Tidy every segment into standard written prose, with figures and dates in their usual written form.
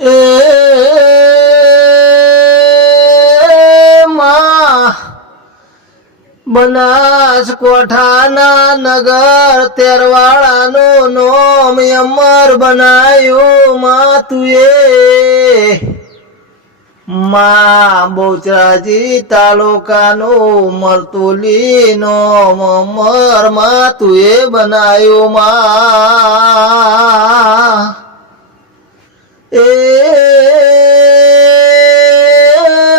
એ માં બનાસકોઠાના નગર તેરવાળાનું નોમ અમર બનાયું માં તુએ માં બહુચરાજી તાલુકાનું મરતુલી નોમ અમર માં તુએ બનાયું માં એ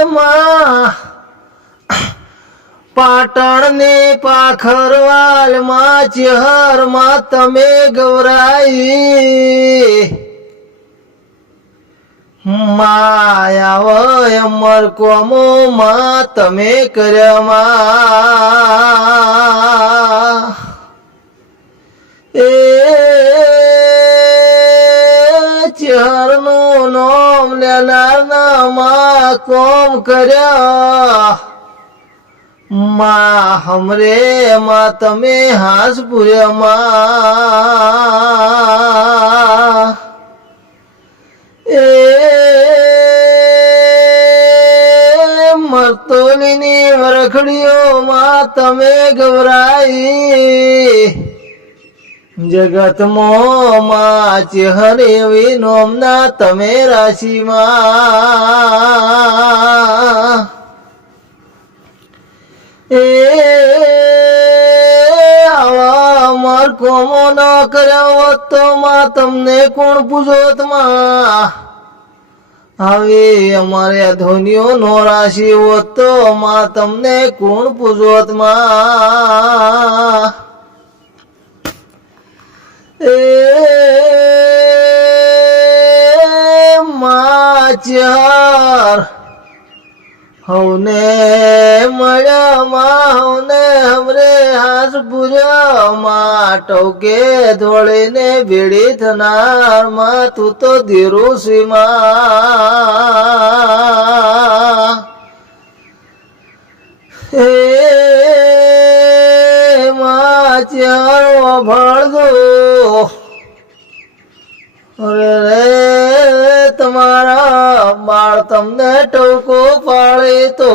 માં પાટણની પાખરવાલ માં ચહર માં તમે ગવરાઈ માયા અમર કોમો માં તમે કર્યા એ ચહરનું નોમ લેનારના માં કોમ કર્યા માં હમરે માં તમે હાસ પૂર્યા માં એ મરતોલીની વરખડીઓમાં તમે ગવરાઈ જગતમાં માં ચહર એવી નોમના તમે રાશિમાં એ આવા અમર કોમો ન કર્યો હોત તો માં તમને કોણ પૂછોત માં હવે અમારે ધોનીઓ નો રાશિ હોત તો માં તમને કોણ પૂછોત માં એ માં ચાર હવને મળ્યા માં હવને હમરે હાસ પૂર્યા માં ટોકે ધોળીને ભેડી થનાર માં તું તો ધીરું સી માં એ માં ચાર વભાળજો અરે રે તમારા બાળ તમને ટોકો પાડે તો